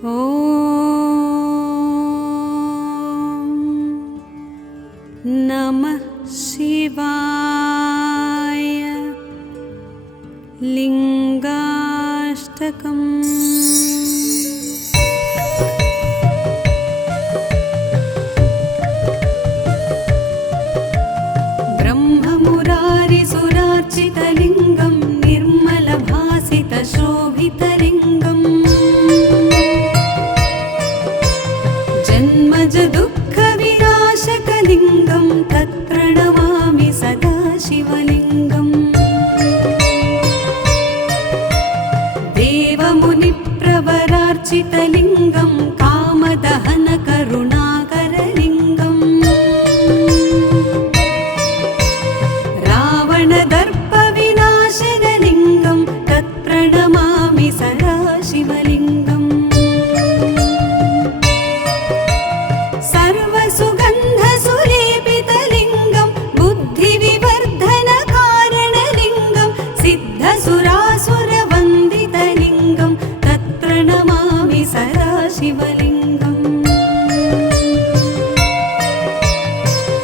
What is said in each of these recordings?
ॐ नमः शिवाय। लिंगाष्टकम्। ब्रह्ममुरारिसुरार्चितलिङ्गं निर्मलभासितशोभितलिङ्गम् जन्मज दुःखविनाशकलिङ्गं तत्प्रणमामि सदा शिवलिङ्गम्। देवमुनिप्रवरार्चितलिङ्गं कामदहनकरुणाकरलिङ्गम् रावणदर्पविनाशनलिङ्गं तत्प्रणमामि सदा शिवलिङ्गम्। सर्वसुगन्धसुलेपितलिङ्गं बुद्धिविवर्धनकारणलिङ्गं सिद्धसुरासुरवन्दितलिङ्गं तत्प्रणमामि सदा शिवलिङ्गम्।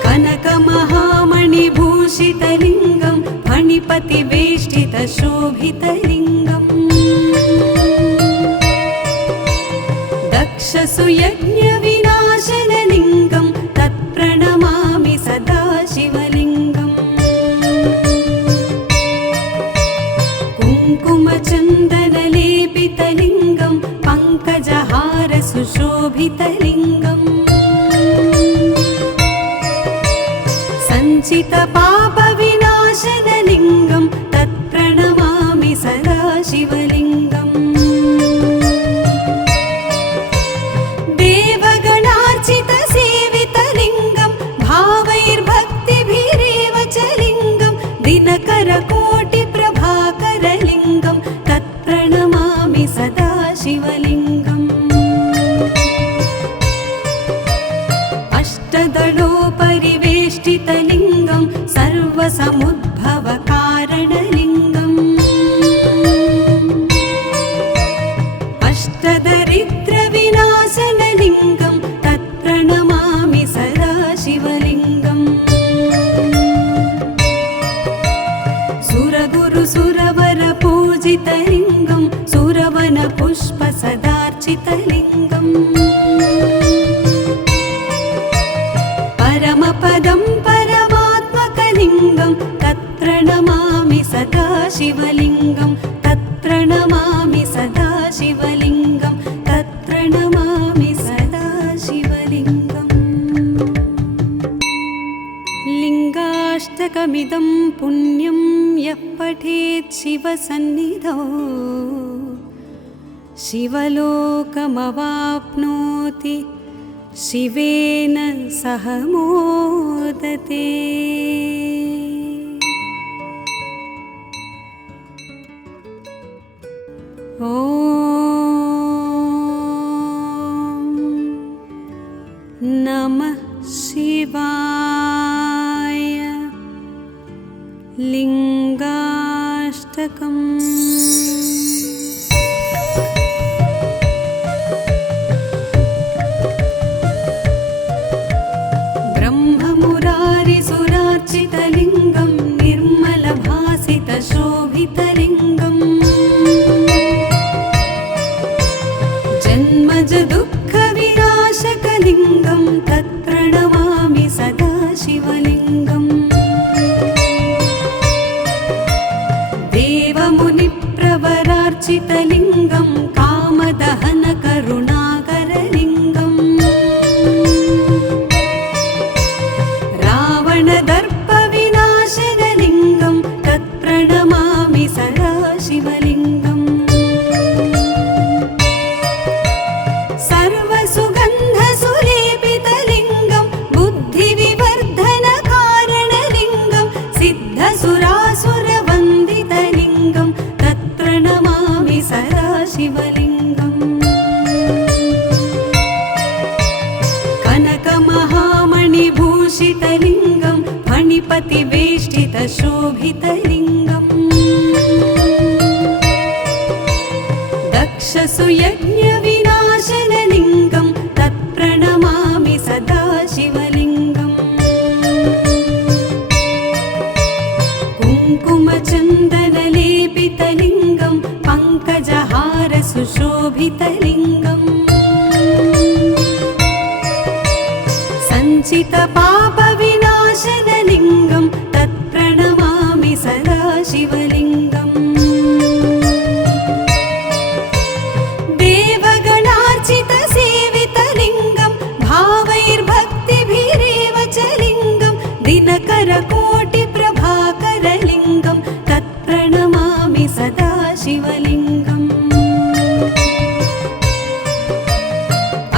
कनकमहामणिभूषितलिङ्गं फणिपतिवेष्टितशोभितलिङ्गम् दक्षसुयज्ञविनाशनलिङ्गं तत्प्रणमामि सदा शिवलिङ्गम्। कुङ्कुमचन्दनलेपितलिङ्गं पङ्कजहारसुशोभितलिङ्गम् सञ्चितपापविनाशनलिङ्गं तत्प्रणमामि सदा शिवलिङ्गम्। देवगणार्चितसेवितलिङ्गं भावैर्भक्तिभिरेव च लिङ्गं दिनकरकोटिप्रभाकरलिङ्गं तत्प्रणमामि सदा शिवलिङ्गम्। अष्टदलोपरिवेष्टितलिङ्गं सर्वसमुद्भवकारणलिङ्गम् अष्टदरिद्रविनाशनलिङ्गं तत्प्रणमामि सदा शिवलिङ्गम्। सुरगुरुसुरवरपूजितलिङ्गं सुरवनपुष्पसदार्चितलिङ्गम् परमपदं परमात्मकलिङ्गं तत्प्रणमामि सदा शिवलिङ्गं तत्प्रणमामि सदा शिवलिङ्गं तत्प्रणमामि सदा शिवलिङ्गम्। लिङ्गाष्टकमिदं पुण्यं यः पठेत् शिवसन्निधौ शिवलोकमवाप्नोति शिवेन सह मोदते। ॐ नमः शिवाय। लिंगाष्टकम्। ब्रह्ममुरारिसुरार्चितलिङ्गं निर्मलभासितशोभितलिङ्गम् जन्मज दुःखविनाशकलिङ्गं तत्प्रणमामि सदा शिवलिङ्गम्। देवमुनिप्रवरार्चितलिङ्गं कामदहनकरुणाकरलिङ्गम् रावणदर्पविनाशनलिङ्गं तत्प्रणमामि सदा शिवलिङ्गम्। सर्वसुगन्धसुलेपितलिङ्गं बुद्धिविवर्धनकारणलिङ्गं सिद्धसुरासुरवन्दितलिङ्गं तत्प्रणमामि सदा शिवलिङ्गम्। कनकमहामणिभूषितलिङ्गं फणिपतिवेष्टितशोभितलिङ्गम् दक्षसुयज्ञविनाश शोभितलिङ्गम् सञ्चितपापविनाशनलिङ्गं तत्प्रणमामि सदा शिवलिङ्गम् देवगणार्चितसेवितलिङ्गं भावैर्भक्तिभिरेव च लिङ्गं दिनकरकोटिप्रभाकरलिङ्गं तत्प्रणमामि सदा शिवलिङ्गम्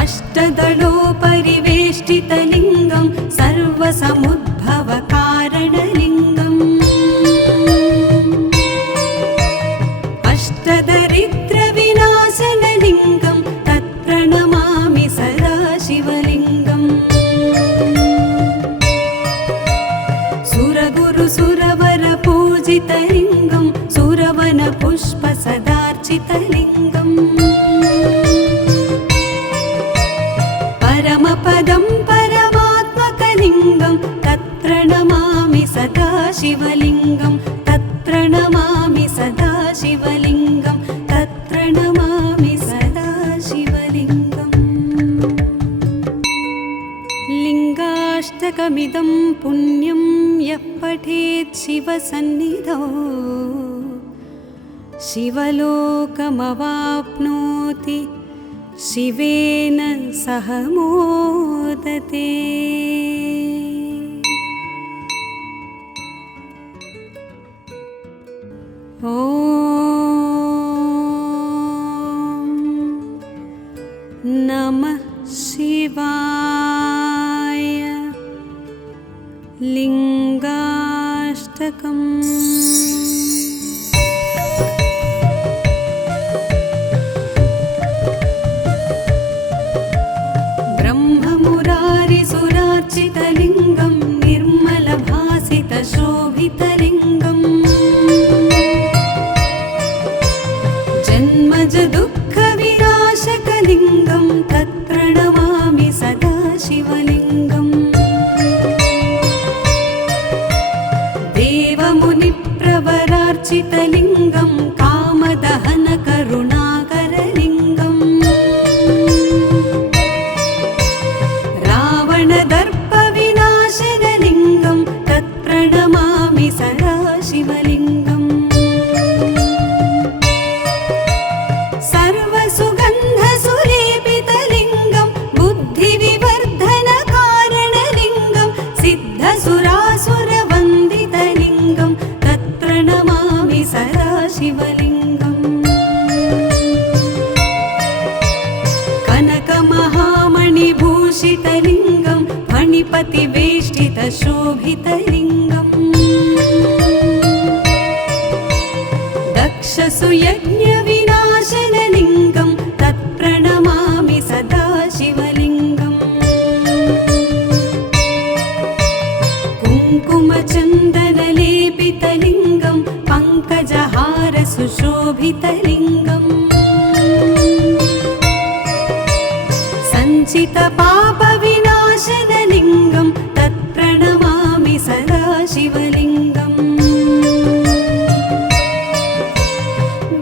अष्टदलोपरिवेष्टितलिङ्गं सर्वसमुद्भवकारणलिङ्गम् अष्टदरिद्रविनाशनलिङ्गं तत्प्रणमामि सदा शिवलिङ्गम् सुरगुरुसुरवरपूजितलिङ्गं सुरवनपुष्पसदार्चितलिङ्गम् परमपदं परमात्मकलिङ्गं तत्प्रणमामि सदा शिवलिङ्गं तत्प्रणमामि सदा शिवलिङ्गं तत्प्रणमामि सदा शिवलिङ्गम् लिङ्गाष्टकमिदं पुण्यं यः पठेत् शिवसन्निधौ शिवलोकमवाप्नोति शिवेन सह मोदते। ॐ नमः शिवाय। लिङ्गाष्टकम्। ब्रह्ममुरारिसुरार्चितलिङ्गं निर्मलभासितशोभितलिङ्गम् जन्मजदुःखविनाशकलिङ्गं तत्प्रणमामि सदा शिवलिङ्गम् देवमुनिप्रवरार्चितलिङ्गं कामदहनकरुणाकरलिङ्गम् रावणदर्पविनाशनलिङ्गं तत्प्रणमामि सदा शिवलिङ्गम् सर्वसुगन्धसुलेपितलिङ्गं बुद्धिविवर्धनकारणलिङ्गं सिद्धसुरासुरवन्दितलिङ्गं तत्प्रणमामि सदा शिवलिङ्गम् कनकमहामणिभूषितलिङ्गं फणिपतिवेष्टितशोभितलिङ्गम् दक्षसुयज्ञविनाशनलिङ्गं तत्प्रणमामि सदा शिवलिङ्गम् कुङ्कुमचन्दनलेपितलिङ्गं पङ्कजहारसुशोभितलिङ्गम् सञ्चितपापविनाशनलिङ्गं तत्प्रणमामि सदा शिवलिङ्गम्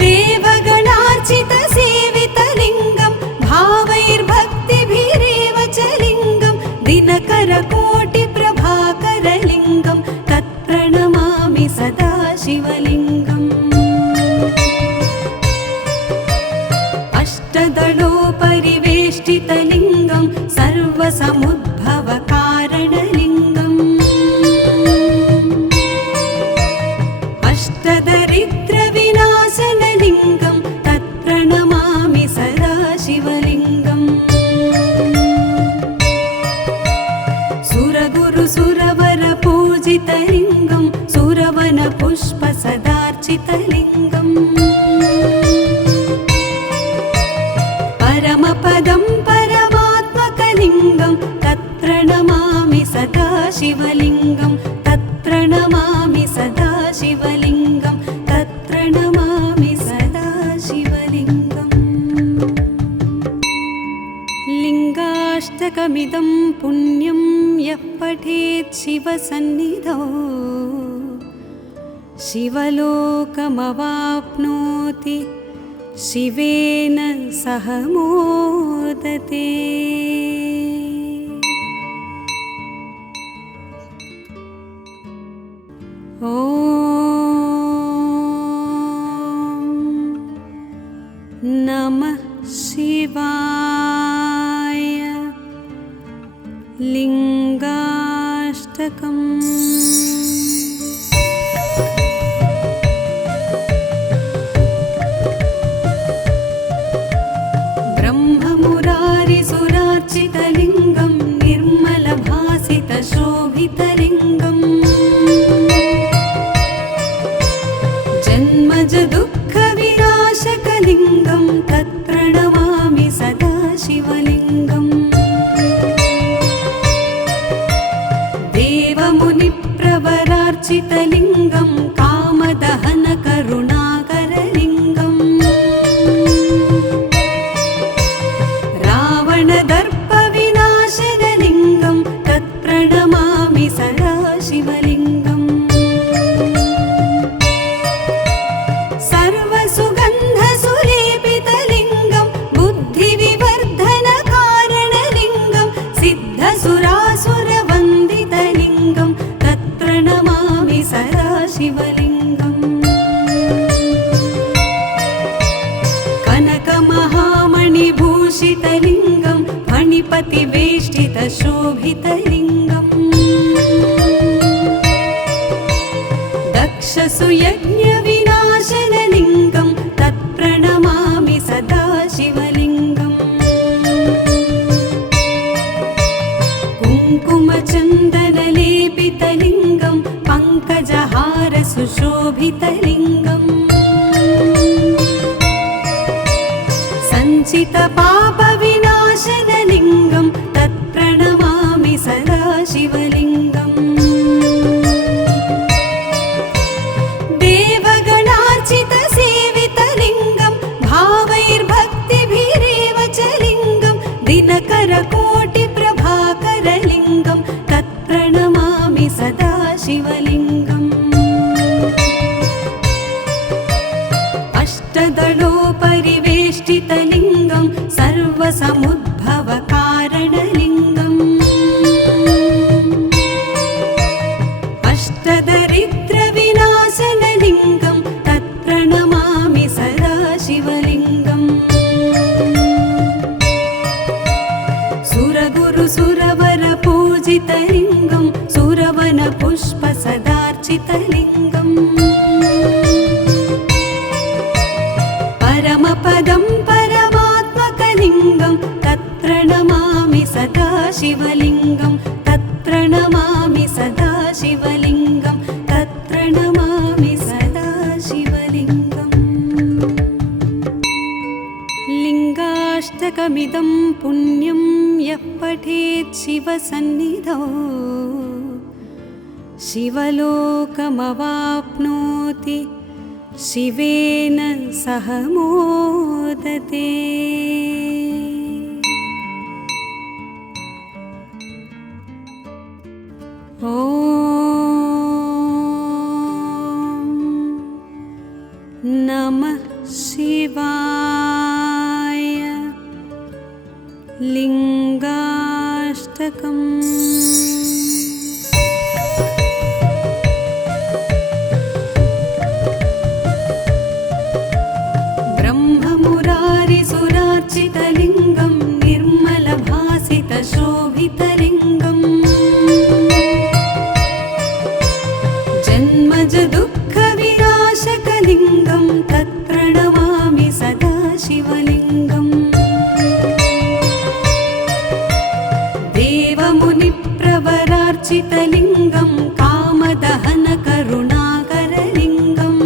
देवगणार्चितसेवितलिङ्गं भावैर्भक्तिभिरेव च लिङ्गं दिनकरकोटिप्रभाकरलिङ्गं तत्प्रणमामि सदा शिवलिङ्गम् अष्टदलोपरिवेष्टितलिङ्गं सर्वसमुद्भवकारणलिङ्गम् अष्टदरिद्रविनाशनलिङ्गं तत्प्रणमामि सदा शिवलिङ्गम् सुरगुरुसुरवरपूजितलिङ्गं सुरवनपुष्पसदार्चितलिङ्गम् परमपदं परमात्मकलिङ्गं तत्प्रणमामि सदा शिवलिङ्गं तत्प्रणमामि सदा शिवलिङ्गं तत्प्रणमामि सदा शिवलिङ्गम् लिङ्गाष्टकमिदं पुण्यं यः पठेत् शिवसन्निधौ शिवलोकमवाप्नोति शिवेन सह मोदते। ॐ नमः शिवाय। लिङ्गाष्टकम्। ब्रह्ममुरारिसुरार्चितलिङ्गं निर्मलभासितशोभितलिङ्गम् जन्मज दुःखविनाशकलिङ्गं तत्प्रणमामि सदा शिवलिङ्गम्। देवमुनिप्रवरार्चितलिङ्गं कामदहनकरुणाकरलिङ्गम् रावणदर्पविनाशनलिङ्गं तत्प्रणमामि सदा शिवलिङ्गम्। सर्वसुगन्धसुलेपितलिङ्गं बुद्धिविवर्धनकारणलिङ्गं सिद्धसुरासुरवन्दितलिङ्गं तत्प्रणमामि सदा शिवलिङ्गम्। कनकमहामणिभूषितलिङ्गं फणिपतिवेष्टितशोभितलिङ्गम् दक्षसुयज्ञविनाशनलिङ्गं तत्प्रणमामि सदा शिवलिङ्गम्। कुङ्कुमचन्दनलेपितलिङ्गं पङ्कजहारसुशोभितलिङ्गम् सञ्चितपापविनाशनलिङ्गं तत्प्रणमामि सदा शिवलिङ्गम्। देवगणार्चितसेवितलिङ्गं भावैर्भक्तिभिरेव च लिङ्गं दिनकरकोटिप्रभाकरलिङ्गं तत्प्रणमामि सदा शिवलिङ्गम्। अष्टदलोपरिवेष्टितलिङ्गं सर्वसमुद्भवकारणलिङ्गम् अष्टदरिद्रविनाशनलिङ्गं तत्प्रणमामि सदा शिवलिङ्गम्। सुरगुरुसुरवरपूजितलिङ्गं सुरवनपुष्पसदार्चितलिङ्गम् परमपदं परमात्मकलिङ्गं तत्प्रणमामि सदा शिवलिङ्गं तत्प्रणमामि सदा शिवलिङ्गं तत्प्रणमामि सदा शिवलिङ्गम्। लिङ्गाष्टकमिदं पुण्यं यः पठेत् शिवसन्निधौ शिवलोकमवाप्नोति शिवेन सह मोदते। ॐ नमः शिवाय। लिङ्गाष्टकम्। ब्रह्ममुरारिसुरार्चितलिङ्गं निर्मलभासितशोभितलिङ्गम् जन्मज दुःखविनाशकलिङ्गं तत्प्रणमामि सदा शिवलिङ्गम्। देवमुनिप्रवरार्चितलिङ्गं कामदहनकरुणाकरलिङ्गम्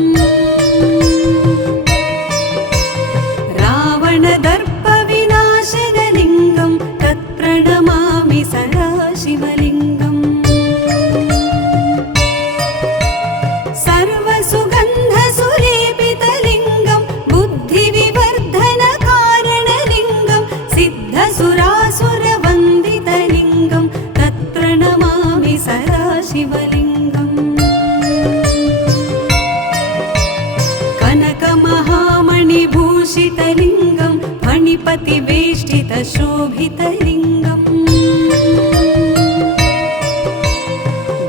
रावणदर्पविनाशनलिङ्गं तत्प्रणमामि सदा शिवलिङ्गम्। सर्वसुगन्धसुलेपितलिङ्गं बुद्धिविवर्धनकारणलिङ्गं सिद्धसुरासुरवन्दितलिङ्गं तत्प्रणमामि सदा शिवलिङ्गम्। कनकमहामणिभूषितलिङ्गं फणिपतिवेष्टितशोभितलिङ्गम्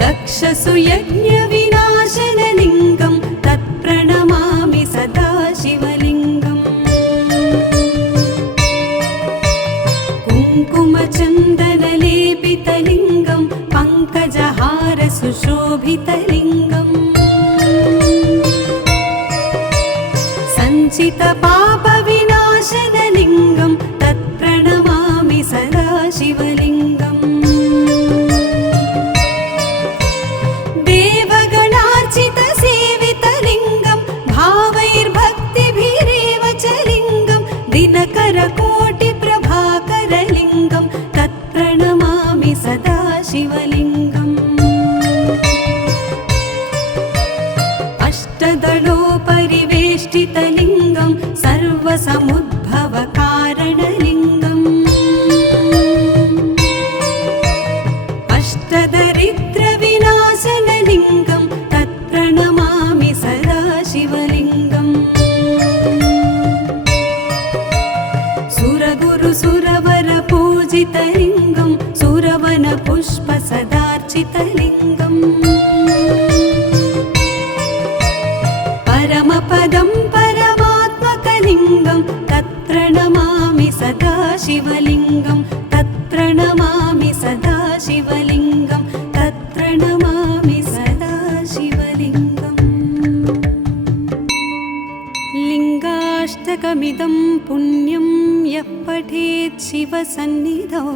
दक्षसुयज्ञविनाशनलिङ्गं तत्प्रणमामि सदा शिवलिङ्गम् कुङ्कुमचन्दनलेपितलिङ्गं पङ्कजहारसुशोभितलिङ्गम् सञ्चितपापविनाशनलिङ्गं तत्प्रणमामि सदा शिवलिङ्गम् देवगणार्चितसेवितलिङ्गं भावैर्भक्तिभिरेव च लिङ्गं दिनकरकोटिप्रभाकरलिङ्गं तत्प्रणमामि सदा शिवलिङ्गम् अष्टदलोपरिवेष्टितलिङ्गं सर्वसमुद्भवकारणलिङ्गम् अष्टदरिद्रविनाशनलिङ्गं तत्प्रणमामि सदा शिवलिङ्गम् सुरगुरुसुरवरपूजितलिङ्गं सुरवनपुष्पसदार्चितलिङ्गम् परमपदं परमात्मकलिङ्गं तत्प्रणमामि सदा शिवलिङ्गं तत्प्रणमामि सदा शिवलिङ्गं तत्प्रणमामि सदा शिवलिङ्गम् लिङ्गाष्टकमिदं पुण्यं यः पठेत् शिवसन्निधौ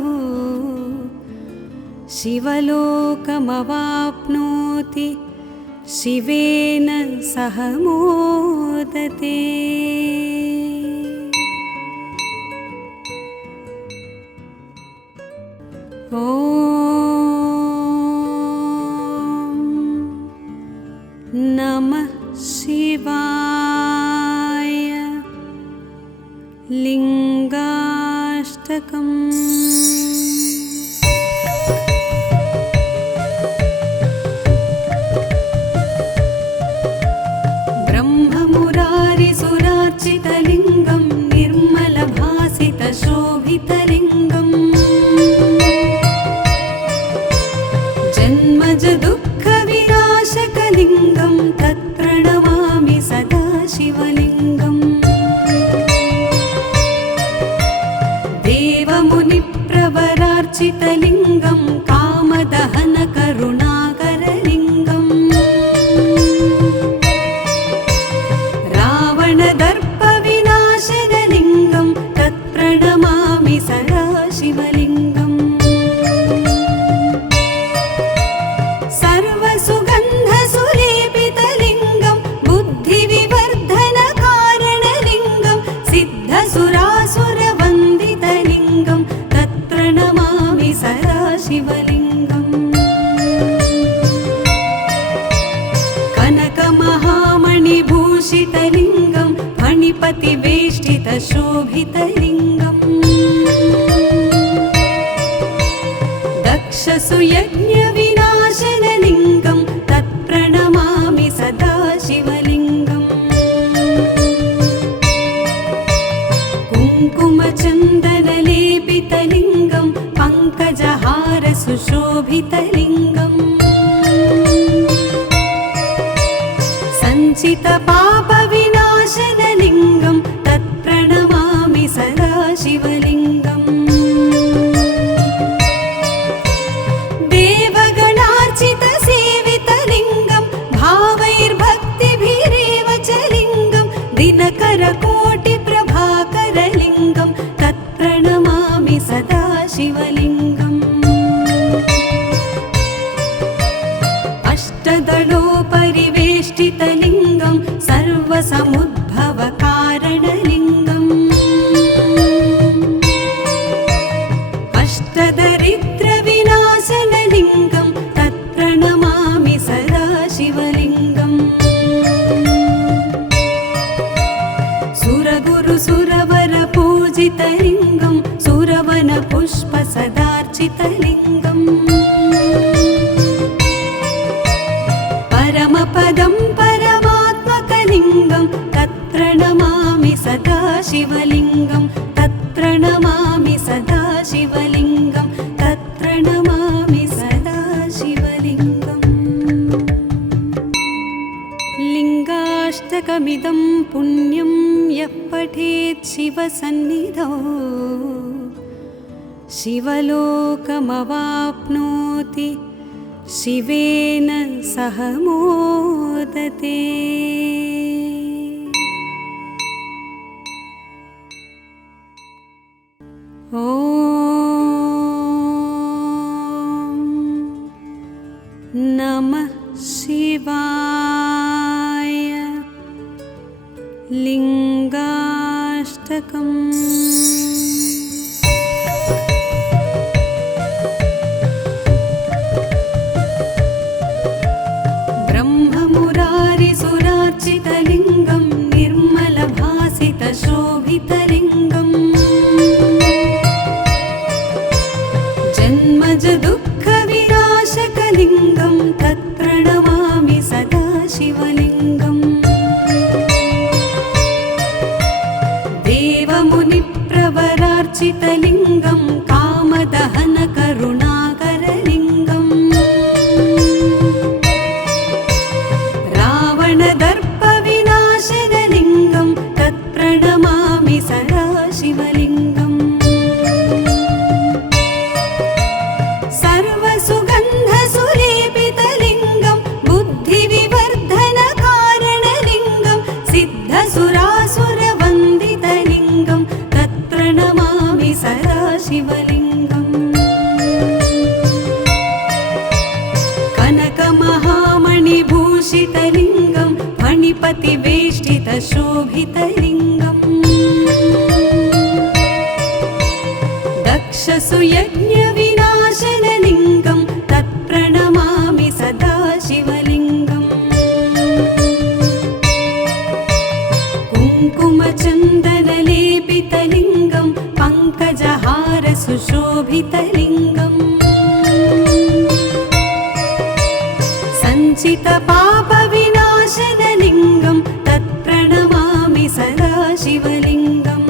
शिवलोकमवाप्नोति शिवेन सह मोदते। ॐ नमः शिवाय। लिङ्गाष्टकम्। ब्रह्ममुरारिसुरार्चितलिङ्गं निर्मलभासितशोभितलिङ्गम् जन्मजदुःखविनाशकलिङ्गं तत्प्रणमामि सदा शिवलिङ्गम् देवमुनिप्रवरार्चितलिङ्गं कामदहनकरुणाकरलिङ्गम् रावणदर्पविनाशनलिङ्गं तत्प्रणमामि सदा शिवलिङ्गम् सर्वसुगन्धसुलेपितलिङ्गं बुद्धिविवर्धनकारणलिङ्गं सिद्धसुरासुरवन्दितलिङ्गं तत्प्रणमामि सदा शिवलिङ्गम् कनकमहामणिभूषितलिङ्गं फणिपतिवेष्टितशोभितलिङ्गम् दक्षसुयज्ञविनाशनलिङ्गं तत्प्रणमामि सदा शिवलिङ्गम् कुङ्कुमचन्दनलेपितलिङ्गं पङ्कजहारसुशोभितलिङ्गम् सञ्चितपापविनाशनलिङ्गं तत्प्रणमामि सदा शिवलिङ्गम् देवगणार्चितसेवितलिङ्गं भावैर्भक्तिभिरेव च लिङ्गं दिनकरकोटिप्रभाकरलिङ्गं तत्प्रणमामि सदा शिवलिङ्गम् अष्टदलोपरिवेष्टितलिङ्गं सर्वसमुद्भवकारणलिङ्गम् अष्टदरिद्रविनाशनलिङ्गं तत्प्रणमामि सदा शिवलिङ्गम् सुरगुरुसुरवरपूजितलिङ्गं सुरवनपुष्पसदार्चितलिङ्गम् परमपदं परमात्मकलिङ्गं तत्प्रणमामि सदा शिवलिङ्गं तत्प्रणमामि नमामि सदा शिवलिङ्गं तत्र नमामि सदा शिवलिङ्गम् लिङ्गाष्टकमिदं पुण्यं यः पठेत् शिवसन्निधौ शिवलोकमवाप्नोति शिवेन सह मोदते। ॐ नमः शिवाय। लिङ्गाष्टकम्। ब्रह्ममुरारिसुरार्चितलिङ्गं निर्मलभासितशोभितलिङ्गम् जन्मजदुःखविनाशकलिङ्गं तत्र नमामि सदा शिवलिङ्गम् देवमुनिप्रवरार्चितलिङ्गं कामदहनकरुणाकरलिङ्गम् रावणदर्पविनाशनलिङ्गं तत्प्रणमामि सदा शिवलिङ्गम् सर्वसुगन्धसुलेपितलिङ्गं बुद्धिविवर्धनकारणलिङ्गं सिद्धसुरासुरवन्दितलिङ्गं तत्र नमामि सदा शिवलिङ्गम् कनकमहामणिभूषितलिङ्गं फणिपतिवेष्टितशोभितलिङ्गम् दक्षसुयज्ञविनाशनलिङ्गं तत्प्रणमामि सदा शिवलिङ्गम् कुङ्कुमचन्दनलेपितलिङ्गं पङ्कजहारसुशोभितलिङ्गम् सञ्चितपापविनाशनलिङ्गं तत्प्रणमामि सदा शिवलिङ्गम्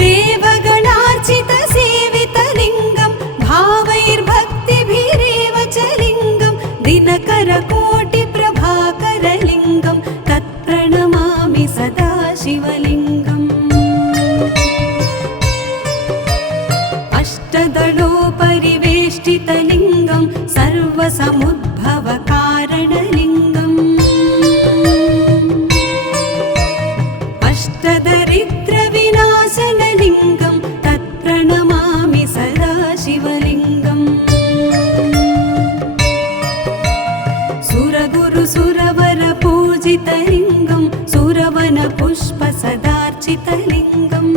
देवगणार्चितसेवितलिङ्गं भावैर्भक्तिभिरेव च लिङ्गं दिनकरकोटिप्रभाकरलिङ्गं तत्प्रणमामि सदा शिवलिङ्गम् अष्टदलोपरिवेष्टितलिङ्गं सर्वसमुद्भवकारणलिङ्गम् अष्टदरिद्रविनाशनलिङ्गं तत्प्रणमामि सदा शिवलिङ्गम् सुरगुरुसुरवरपूजितलिङ्गं सुरवनपुष्पसदार्चितलिङ्गम्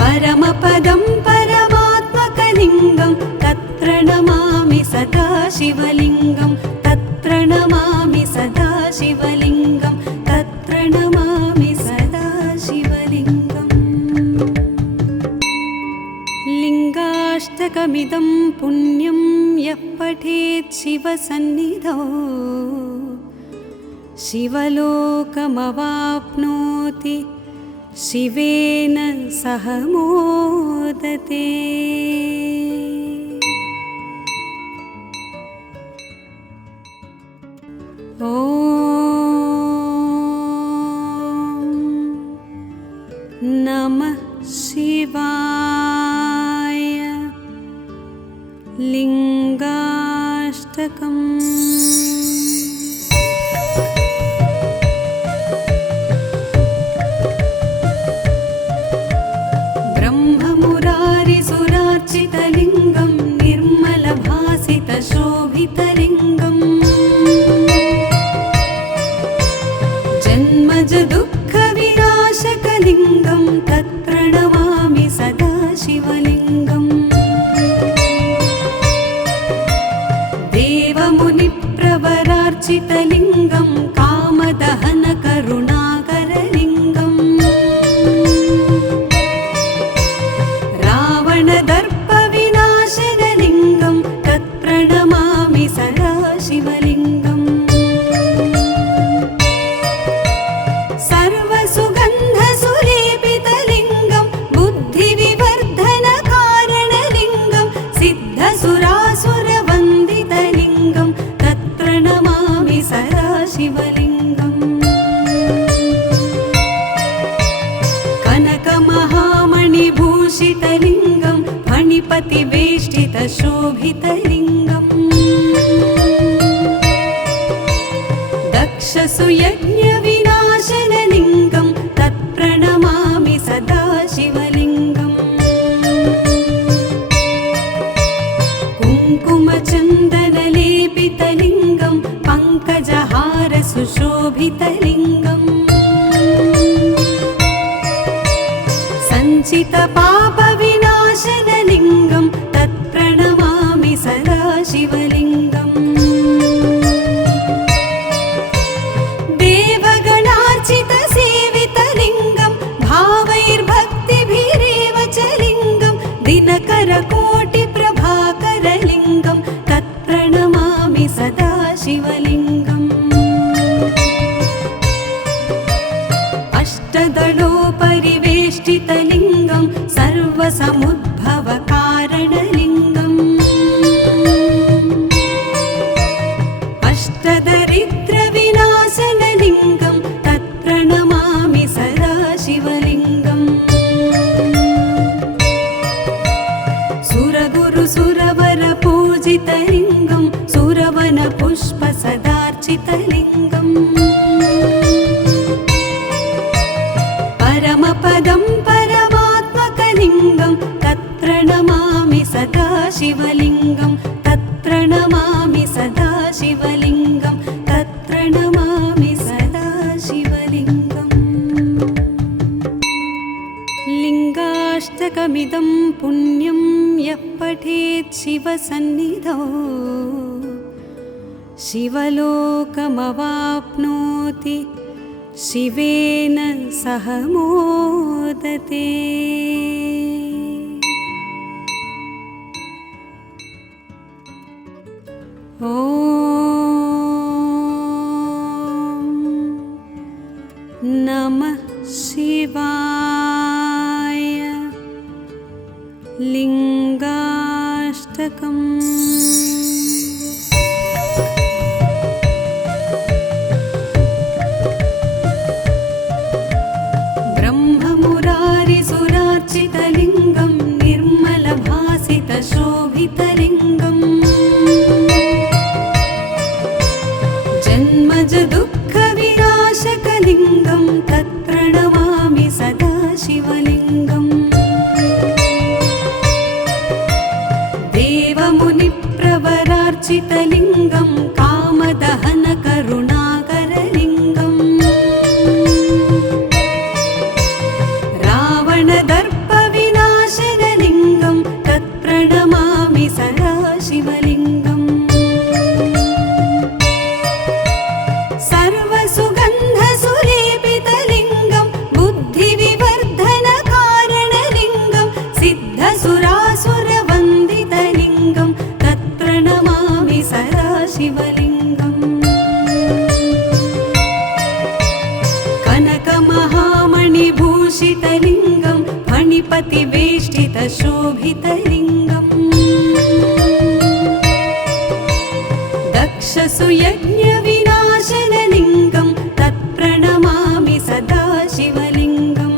परमपदं परमात्मकलिङ्गं तत्र नमामि सदा शिवलिङ्गं तत्र नमामि सदा शिवलिङ्गं तत्र नमामि सदा शिवलिङ्गम् लिङ्गाष्टकमिदं पुण्यं यः पठेत् शिवसन्निधौ शिवलोकमवाप्नोति शिवेन सह मोदते। ॐ नमः शिवाय। लिङ्गाष्टकम्। ब्रह्ममुरारिसुरार्चितलिङ्गं निर्मलभासितशोभितलिङ्गम् जन्मजदुःखविनाशकलिङ्गं तत्र नमामि सदा शिवलिङ्गम् देवमुनिप्रवरार्चितलिङ्गं कामदहनकरुणाकरलिङ्गम् रावणदर्पविनाशनलिङ्गं तत्प्रणमामि सदा शिवलिङ्गम् भूषितलिङ्गं फणिपतिवेष्टितशोभितलिङ्गम् दक्षसुयज्ञविनाशनलिङ्गं तत्प्रणमामि सदा शिवलिङ्गम् कुङ्कुमचन्दनलेपितलिङ्गं पङ्कजहारसुशोभितलिङ्गम् सञ्चितपापविनाशनलिङ्गं तत्प्रणमामि सदा शिवलिङ्गम् देवगणार्चितसेवितलिङ्गं भावैर्भक्तिभिरेव च लिङ्गं दिनकरकोटिप्रभाकरलिङ्गं तत्प्रणमामि सदा शिवलिङ्गम् अष्टदलोपरिवेष्टितलिङ्गं सर्वसमुद्भवकारणलिङ्गम् अष्टदरिद्रविनाशनलिङ्गं तत्प्रणमामि सदा शिवलिङ्गम् सुरगुरुसुरवरपूजितलिङ्गं सुरवनपुष्पसदार्चितलिङ्गम् परमपदं परमात्मकलिङ्गं तत्प्रणमामि सदा शिवलिङ्गं तत्प्रणमामि सदा शिवलिङ्गं तत्प्रणमामि सदा शिवलिङ्गम् लिङ्गाष्टकमिदं पुण्यं यः पठेत् शिवसन्निधौ शिवलोकमवाप्नोति शिवेन सह मोदते। ॐ नमः शिवाय। लिङ्गाष्टकम्। ब्रह्ममुरारिसुरार्चितलिङ्गं निर्मलभासितशोभितलिङ्गम् जन्मजदुःखविनाशकलिङ्गं तत्प्रणमामि सदा शिवलिङ्गम् देवमुनिप्रवरार्चितलिङ्गं कामदहनकरुणाकरलिङ्गम् रावणदर्पविनाशनलिङ्गं तत्प्रणमामि सदा शिवलिङ्गम् सर्वसुगन्धसुलेपितलिङ्गं बुद्धिविवर्धनकारणलिङ्गं सिद्धसुरासुरवन्दितलिङ्गं तत्प्रणमामि सदा शिवलिङ्गम् कनकमहामणिभूषितलिङ्गं फणिपतिवेष्टितशोभितलिङ्गम् दक्षसुयज्ञविनाशनलिङ्गं तत्प्रणमामि सदा शिवलिङ्गम्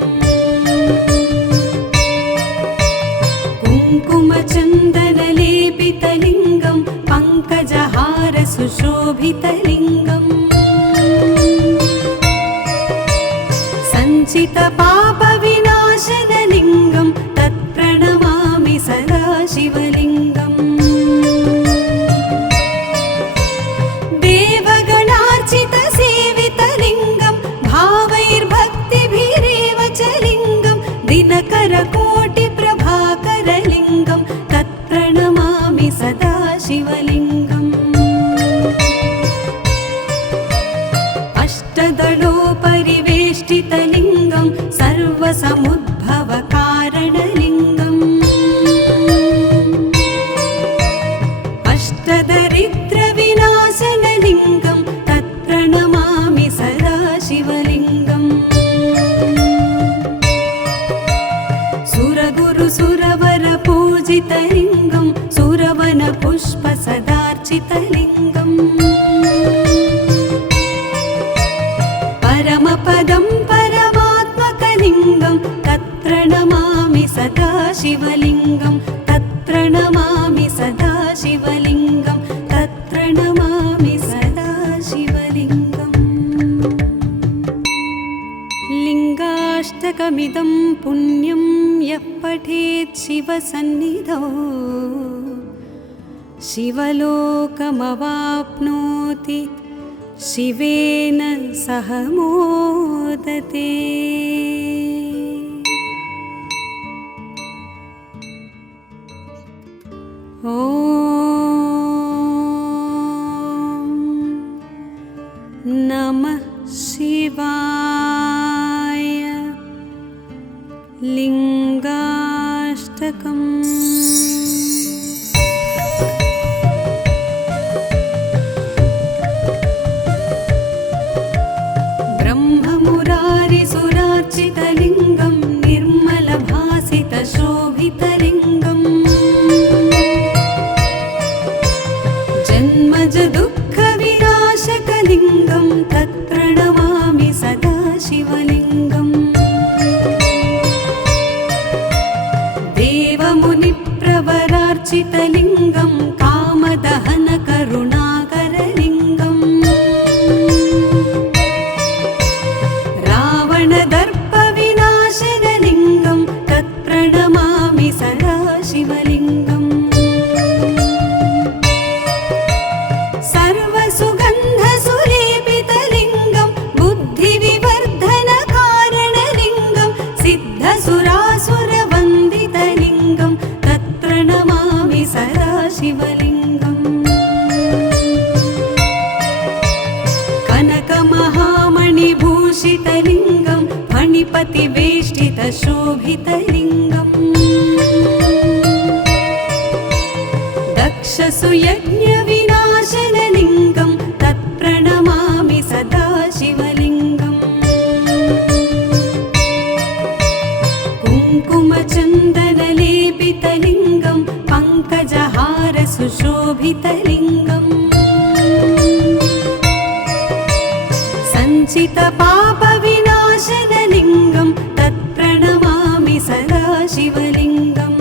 कुङ्कुमचन्दनलेपितलिङ्गं पङ्कजहारसुशोभितलिङ्गम् सञ्चितपापविनाशनलिङ्गं तत्प्रणमामि सदा शिवलिङ्गम् देवगणार्चितसेवितलिङ्गं भावैर्भक्तिभिरेव च लिङ्गं दिनकरकोटिप्रभाकरलिङ्गं तत्प्रणमामि सदा शिवलिङ्गम् अष्टदलोपरिवेष्टितलिङ्गं सर्वसमुद्भव शिवलिङ्गं तत्प्रणमामि सदा शिवलिङ्गं तत्प्रणमामि सदा शिवलिङ्गम् लिङ्गाष्टकमिदं पुण्यं यः पठेत् शिवसन्निधौ शिवलोकमवाप्नोति शिवेन सह मोदते। ॐ नमः शिवाय। लिङ्गाष्टकम्। ब्रह्ममुरारिसुरार्चितलिङ्गं निर्मलभासितशोभितलिङ्गम् जन्मज दुःखविनाशकलिङ्गं तत्प्रणमामि सदा शिवलिङ्गम् देवमुनिप्रवरार्चितलिङ्गं कामदहनकरुणाकरलिङ्गम् रावणदर्पविनाशनलिङ्गं तत्प्रणमामि सदा शिवलिङ्गम् सर्वसुगन्धसुलेपितलिङ्गं बुद्धिविवर्धनकारणलिङ्गं सिद्धसुरासुरवन्दितलिङ्गं तत्प्रणमामि सदा शिवलिङ्गम् कनकमहामणिभूषितलिङ्गं फणिपतिवेष्टितशोभितलिङ्गम् दक्षसुयज्ञविनाशनलिङ्गं तत्प्रणमामि सदा शिवलिङ्गम् कुङ्कुमचन्दनलेपितलिङ्गं पङ्कजहारसुशोभितलिङ्गम् सञ्चितपापविनाशनलिङ्गं तत्प्रणमामि सदा शिवलिङ्गम्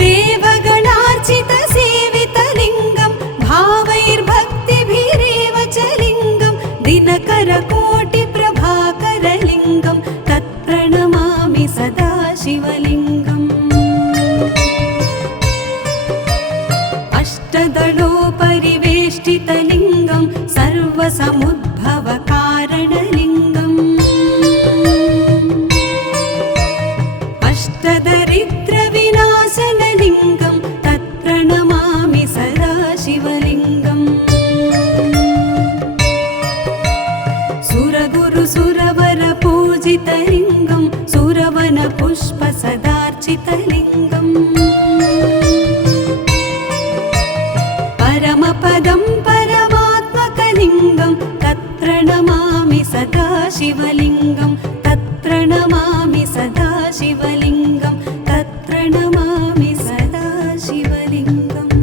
देवगणार्चितसेवितलिङ्गं भावैर्भक्तिभिरेव च लिङ्गं दिनकरकोटिप्रभाकरलिङ्गं तत्प्रणमामि सदा शिवलिङ्गम् अष्टदलोपरिवेष्टितलिङ्गं सर्वसमुद्भवकारणलिङ्गम् अष्टदरिद्रविनाशनलिङ्गं तत्प्रणमामि सदा शिवलिङ्गम् सुरगुरुसुरवरपूजितलिङ्गं सुरवनपुष्पसदार्चितलिङ्गम् परमपदं परमात्मकलिङ्गं तत्प्रणमामि सदा शिवलिङ्गं तत्प्रणमामि सदा शिवलिङ्गं तत्प्रणमामि सदा शिवलिङ्गम्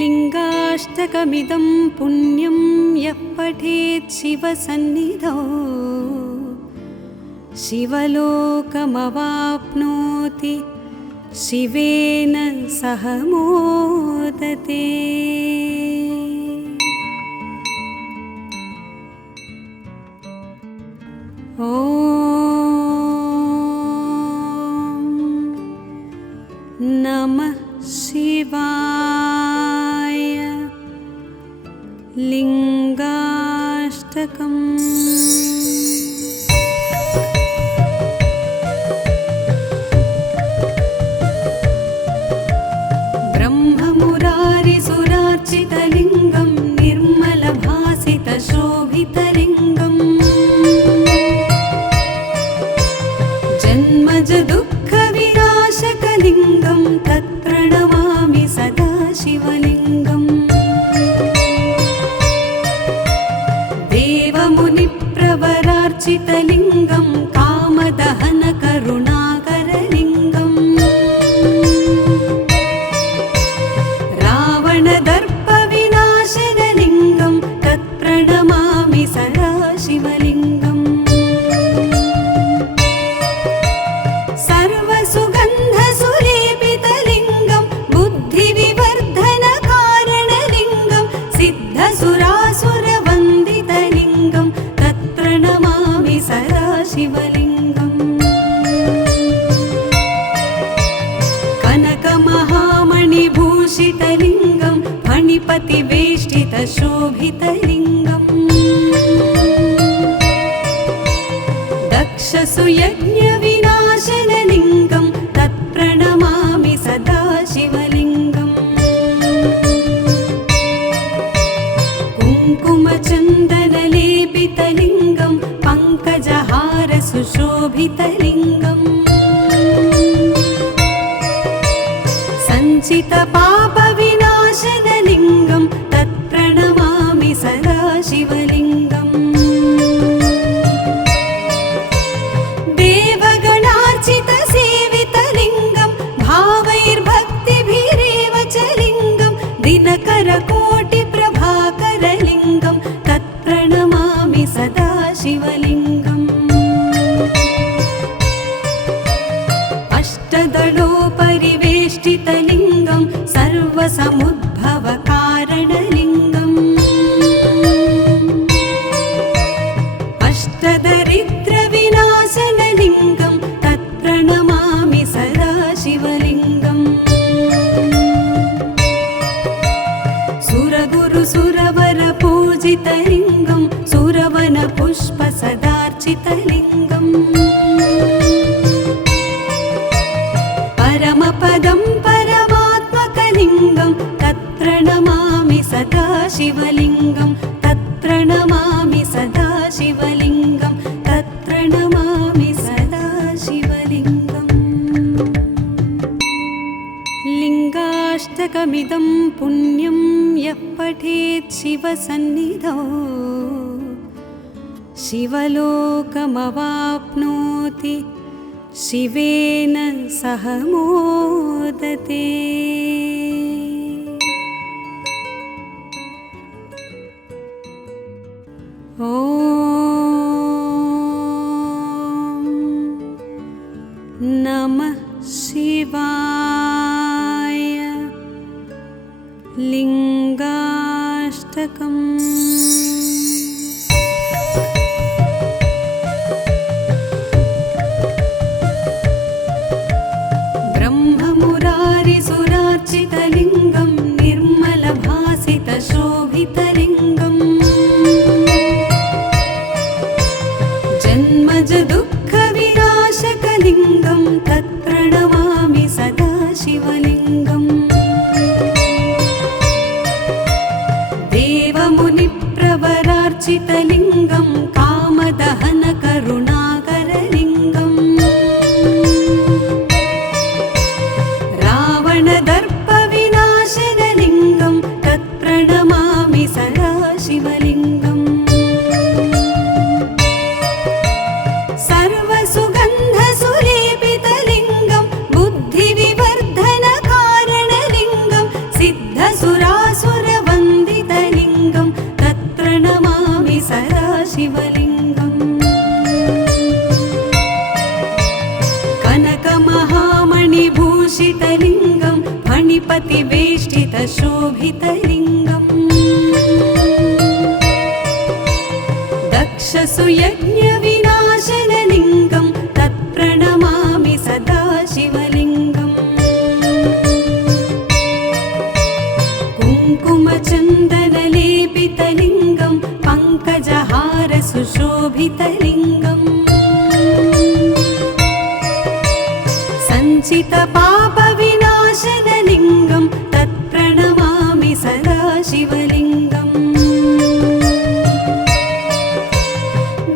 लिङ्गाष्टकमिदं पुण्यं यः पठेत् शिवसन्निधौ शिवलोकमवाप्नोति शिवेन सह मोदते। ॐ नमः शिवाय। लिङ्गाष्टकम्। ब्रह्ममुरारिसुरार्चितलिङ्गं निर्मलभासितशोभितलिङ्गम् जन्मज दुःखविनाशकलिङ्गं तत्प्रणमामि सदा शिवलिङ्गम् देवमुनिप्रवरार्चितलिङ्गं कामदहनकरुणाकरलिङ्गम् रावणदर्पविनाशनलिङ्गं तत्प्रणमामि सदा शिवलिङ्गम् शोभितलिङ्गम् दक्षसुयज्ञविनाशनलिङ्गं तत्प्रणमामि सदा शिवलिङ्गम् कुङ्कुमचन्दनलेपितलिङ्गं पङ्कजहारसुशोभितलिङ्गम् सञ्चितपापविनाशनलिङ्गं तत्प्रणमामि सदा शिवलिङ्गम् देवगणार्चितसेवितलिङ्गं भावैर्भक्तिभिरेव च लिङ्गं दिनकरकोटिप्रभाकरलिङ्गं तत्प्रणमामि सदा शिवलिङ्गम् अष्टदलोपरिवेष्टितलिङ्गं सर्वसमुद्भवकारणलिङ्गम् अष्टदरिद्रविनाशनलिङ्गं तत्प्रणमामि सदा शिवलिङ्गम् सुरगुरुसुरवरपूजितलिङ्गं सुरवनपुष्पसदार्चितलिङ्गम् परमपदं परमात्मकलिङ्गं तत्प्रणमामि सदा शिवलिङ्गं तत्प्रणमामि सदा शिवलिङ्गं तत्प्रणमामि सदा शिवलिङ्गम् लिङ्गाष्टकमिदं पुण्यं यः पठेत् शिवसन्निधौ शिवलोकमवाप्नोति शिवेन सह मोदते। ॐ नमः शिवाय। लिङ्गाष्टकम्। ब्रह्ममुरारिसुरार्चितलिङ्गं निर्मलभासितशोभितलिङ्गम् जन्मजदुःखविनाशकलिङ्गं तत्प्रणमामि सदा शिवलिङ्गम् देवमुनिप्रवरार्चितलिङ्गं कामदहनकरुणाकरलिङ्गम् रावणदर्पविनाशनलिङ्गं तत्प्रणमामि सदा शिवलिङ्गम् सर्वसुगन्धसुलेपितलिङ्गं बुद्धिविवर्धनकारणलिङ्गं सिद्धसुरासुरवन्दितलिङ्गं तत्प्रणमामि सदा शिवलिङ्गम् कनकमहामणिभूषितलिङ्गं फणिपतिवेष्टितशोभितलिङ्गम् दक्षसुयज्ञविनाशनलिङ्गं तत्प्रणमामि सदा शिवलिङ्गम् कुङ्कुमचन्दनलेपितलिङ्गं पङ्कजहारसुशोभितलिङ्गम् सञ्चितपापविनाशनलिङ्गं तत्प्रणमामि सदा शिवलिङ्गम्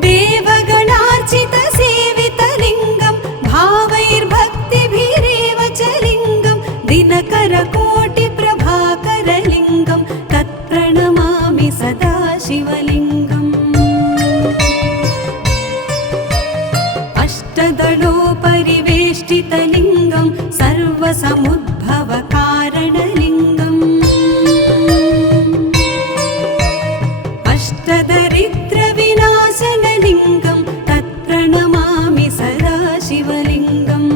देवगणार्चितसेवितलिङ्गं भावैर्भक्तिभिरेव च लिङ्गं दिनकरकोटिप्रभाकरलिङ्गं तत्प्रणमामि सदा शिवलिङ्गम् अष्टदलोपरिवेष्टितलिङ्गं सर्वसमुद्भवकारणलिङ्गम् अष्टदरिद्रविनाशनलिङ्गं तत्प्रणमामि सदा शिवलिङ्गम्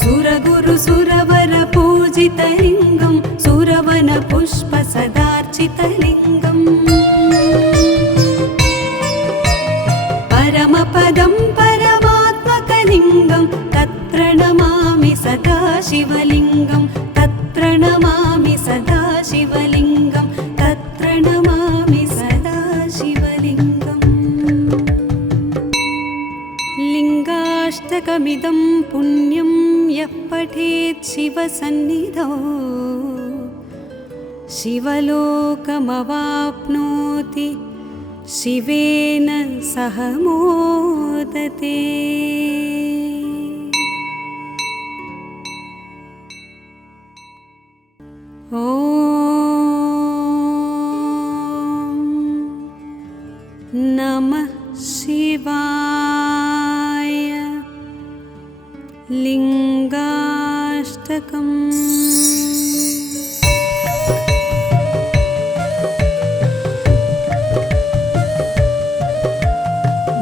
सुरगुरुसुरवरपूजितलिङ्गं सुरवनपुष्पसदार्चितलिङ्गम् परमपदं परमात्मकलिङ्गं तत्प्रणमामि सदा शिवलिङ्गं तत्प्रणमामि सदा शिवाष्टकमिदं पुण्यं यः पठेत् शिवसन्निधौ शिवलोकमवाप्नोति शिवेन सह मोदते। ॐ नमः शिवाय। लिङ्गाष्टकम्।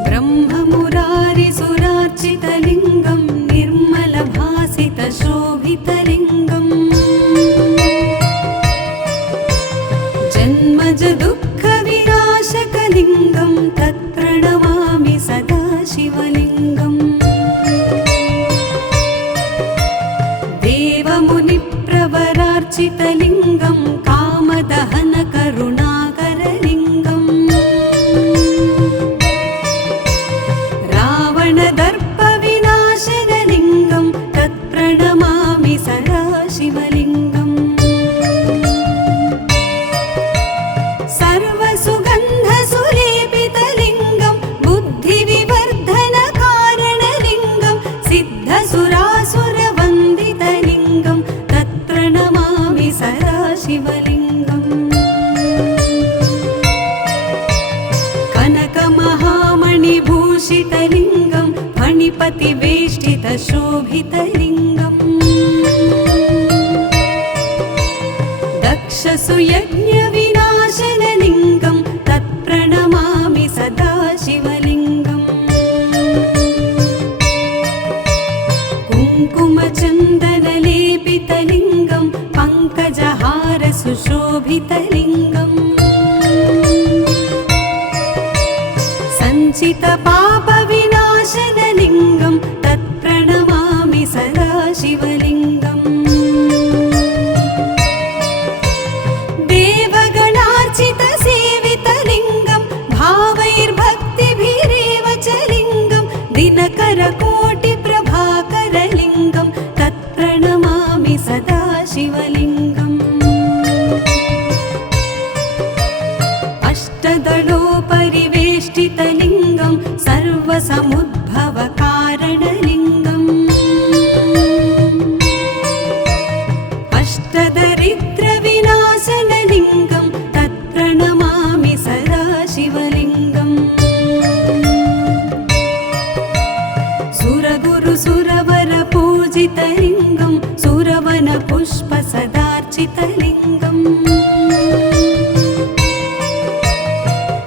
ब्रह्ममुरारिसुरार्चितलिङ्गं निर्मलभासितशोभितलिङ्गम् जन्मज दुःखविनाशकलिङ्गं तत्प्रणमामि सदा शिवलिङ्गम्। देवमुनिप्रवरार्चितलिङ्गं कामदहनकरुणाकरलिङ्गम् रावणदर्पविनाशनलिङ्गं तत्प्रणमामि सदा शिवलिङ्गम्। सर्वसुगन्धसुलेपितलिङ्गं बुद्धिविवर्धनकारणलिङ्गं सिद्धसुरासुरवन्दितलिङ्गं तत्प्रणमामि सदा शिवलिङ्गम्। कनकमहामणिभूषितलिङ्गं फणिपतिवेष्टितशोभितलिङ्गम् दक्षसुयज्ञविनाशनलिङ्गं तत्प्रणमामि सदा शिवलिङ्गम्। कुङ्कुमचन्दनलेपितलिङ्गं पङ्कजहारसुशोभितलिङ्गम् सञ्चितपापविनाशनलिङ्गं तत्प्रणमामि सदा शिवलिङ्गम्। देवगणार्चितसेवितलिङ्गं भावैर्भक्तिभिरेव च लिङ्गं दिनकरकोटिप्रभाकरलिङ्गं तत्प्रणमामि सदा शिवलिङ्गम्। अष्टदलोपरिवेष्टितलिङ्गं सर्वसमुद्भवकारणलिङ्गम् अष्टदरिद्रविनाशनलिङ्गं तत्प्रणमामि सदा शिवलिङ्गम्। सुरगुरुसुरवरपूजितलिङ्गं सुरवनपुष्पसदार्चितलिङ्गम्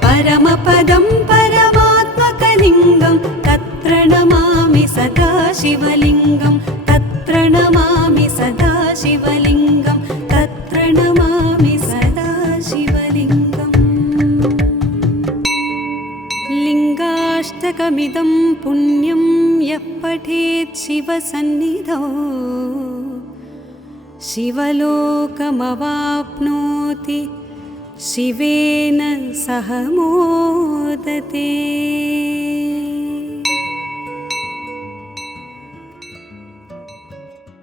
परमपदं परमात्मकलिङ्गं तत्प्रणमामि सदा शिवलिङ्गं तत्प्रणमामि सदा शिवलिङ्गं तत्प्रणमामि सदा शिवलिङ्गम्। लिङ्गाष्टकमिदं पुण्यं यः पठेत् शिवसन्निधौ शिवलोकमवाप्नोति शिवेन सह मोदते। ॐ नमः शिवाय। लिङ्गाष्टकम्। ब्रह्ममुरारिसुरार्चितलिङ्गं निर्मलभासितशोभितलिङ्गम् जन्मज दुःखविनाशकलिङ्गं तत्प्रणमामि सदा शिवलिङ्गम्। देवमुनिप्रवरार्चितलिङ्गं कामदहनकरुणाकरलिङ्गं सञ्चितपापविनाशनलिङ्गं तत्प्रणमामि सदा शिवलिङ्गम्। सर्वसुगन्धसुलेपितलिङ्गं बुद्धिविवर्धनकारणलिङ्गं सिद्धसुरासुरवन्दितलिङ्गं तत्प्रणमामि सदा शिवलिङ्गम्। देवगणार्चितसेवितलिङ्गं भावैर्भक्तिभिरेव च लिङ्गं दिनकरकोटिप्रभाकरलिङ्गं तत्प्रणमामि सदा शिवलिङ्गम्। अष्टदलोपरिवेष्टितलिङ्गं सर्वसमुद्भवकारणलिङ्गम् अष्टदरिद्रविनाशनलिङ्गं तत्प्रणमामि सदा शिवलिङ्गम्।